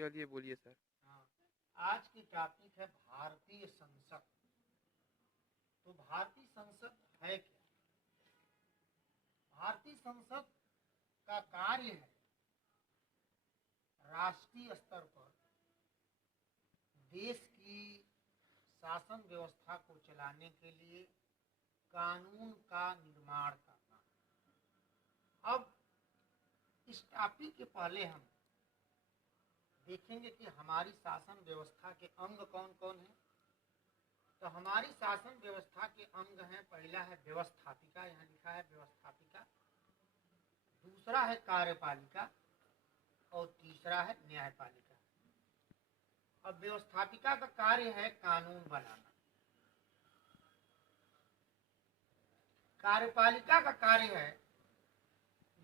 चलिए बोलिए सर। हाँ, आज की टॉपिक है भारतीय संसद। तो भारतीय संसद है क्या? भारतीय संसद का कार्य है राष्ट्रीय स्तर पर देश की शासन व्यवस्था को चलाने के लिए कानून का निर्माण करना। अब इस टॉपिक के पहले हम देखेंगे कि हमारी शासन व्यवस्था के अंग कौन कौन हैं। तो हमारी शासन व्यवस्था के अंग हैं, पहला है व्यवस्थापिका, यहाँ लिखा है व्यवस्थापिका, दूसरा है कार्यपालिका और तीसरा है न्यायपालिका। अब व्यवस्थापिका का कार्य है कानून बनाना, कार्यपालिका का कार्य है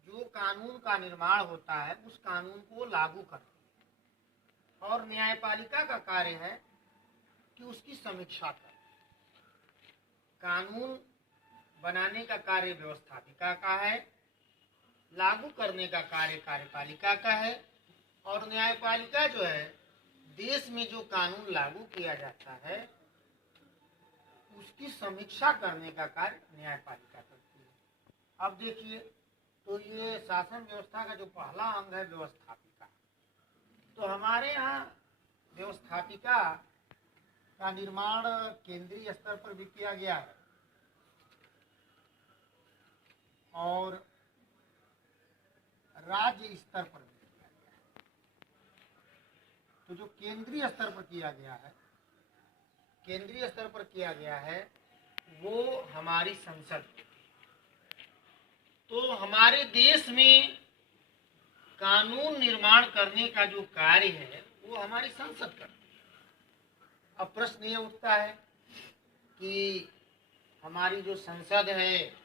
जो कानून का निर्माण होता है उस कानून को लागू करना, और न्यायपालिका का कार्य है कि उसकी समीक्षा कर। कानून बनाने का कार्य व्यवस्थापिका का है, लागू करने का कार्य कार्यपालिका का है, और न्यायपालिका जो है देश में जो कानून लागू किया जाता है उसकी समीक्षा करने का कार्य न्यायपालिका करती है। अब देखिए, तो ये शासन व्यवस्था का जो पहला अंग है व्यवस्थापिका। तो हमारे यहाँ व्यवस्थापिका का निर्माण केंद्रीय स्तर पर भी किया गया है और राज्य स्तर पर भी किया गया है। तो जो केंद्रीय स्तर पर किया गया है, केंद्रीय स्तर पर किया गया है वो हमारी संसद। तो हमारे देश में कानून निर्माण करने का जो कार्य है वो हमारी संसद करती है। अब प्रश्न ये उठता है कि हमारी जो संसद है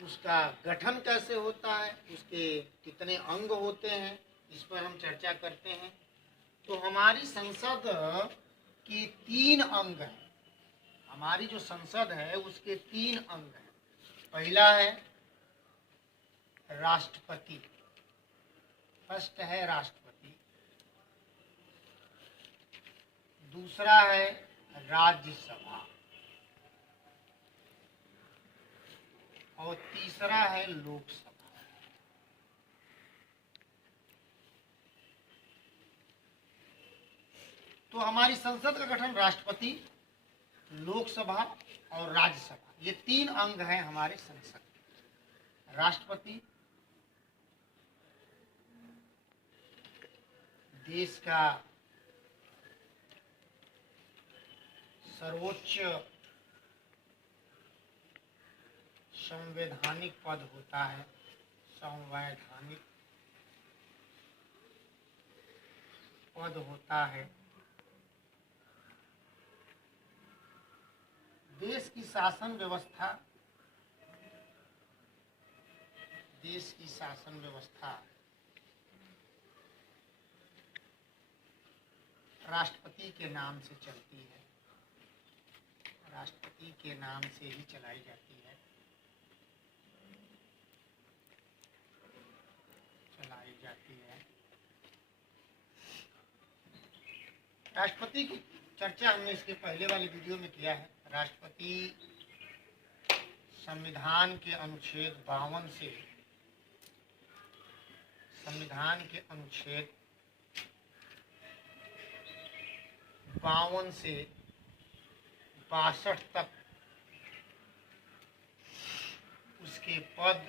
उसका गठन कैसे होता है, उसके कितने अंग होते हैं, इस पर हम चर्चा करते हैं। तो हमारी संसद की 3 अंग हैं। हमारी जो संसद है उसके 3 अंग हैं। पहला है राष्ट्रपति, फर्स्ट है राष्ट्रपति, दूसरा है राज्यसभा और तीसरा है लोकसभा। तो हमारी संसद का गठन राष्ट्रपति, लोकसभा और राज्यसभा, ये 3 अंग हैं हमारे संसद के। राष्ट्रपति देश का सर्वोच्च संवैधानिक पद होता है, संवैधानिक पद होता है। देश की शासन व्यवस्था, देश की शासन व्यवस्था राष्ट्रपति के नाम से चलती है, राष्ट्रपति के नाम से ही चलाई जाती है, चलाई जाती है। राष्ट्रपति की चर्चा हमने इसके पहले वाले वीडियो में किया है। राष्ट्रपति संविधान के अनुच्छेद 52 से, संविधान के अनुच्छेद 52 से 62 तक उसके पद,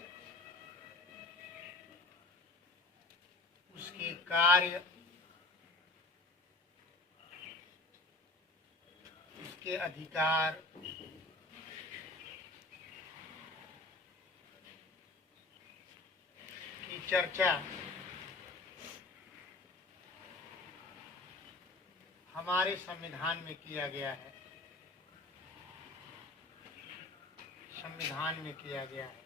उसके कार्य, उसके अधिकार, की चर्चा हमारे संविधान में किया गया है, संविधान में किया गया है।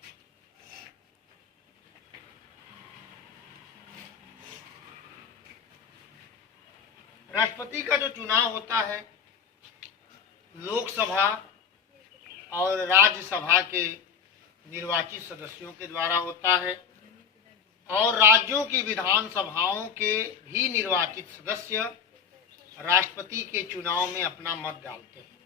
राष्ट्रपति का जो चुनाव होता है लोकसभा और राज्यसभा के निर्वाचित सदस्यों के द्वारा होता है। और राज्यों की विधानसभाओं के भी निर्वाचित सदस्य राष्ट्रपति के चुनाव में अपना मत डालते हैं।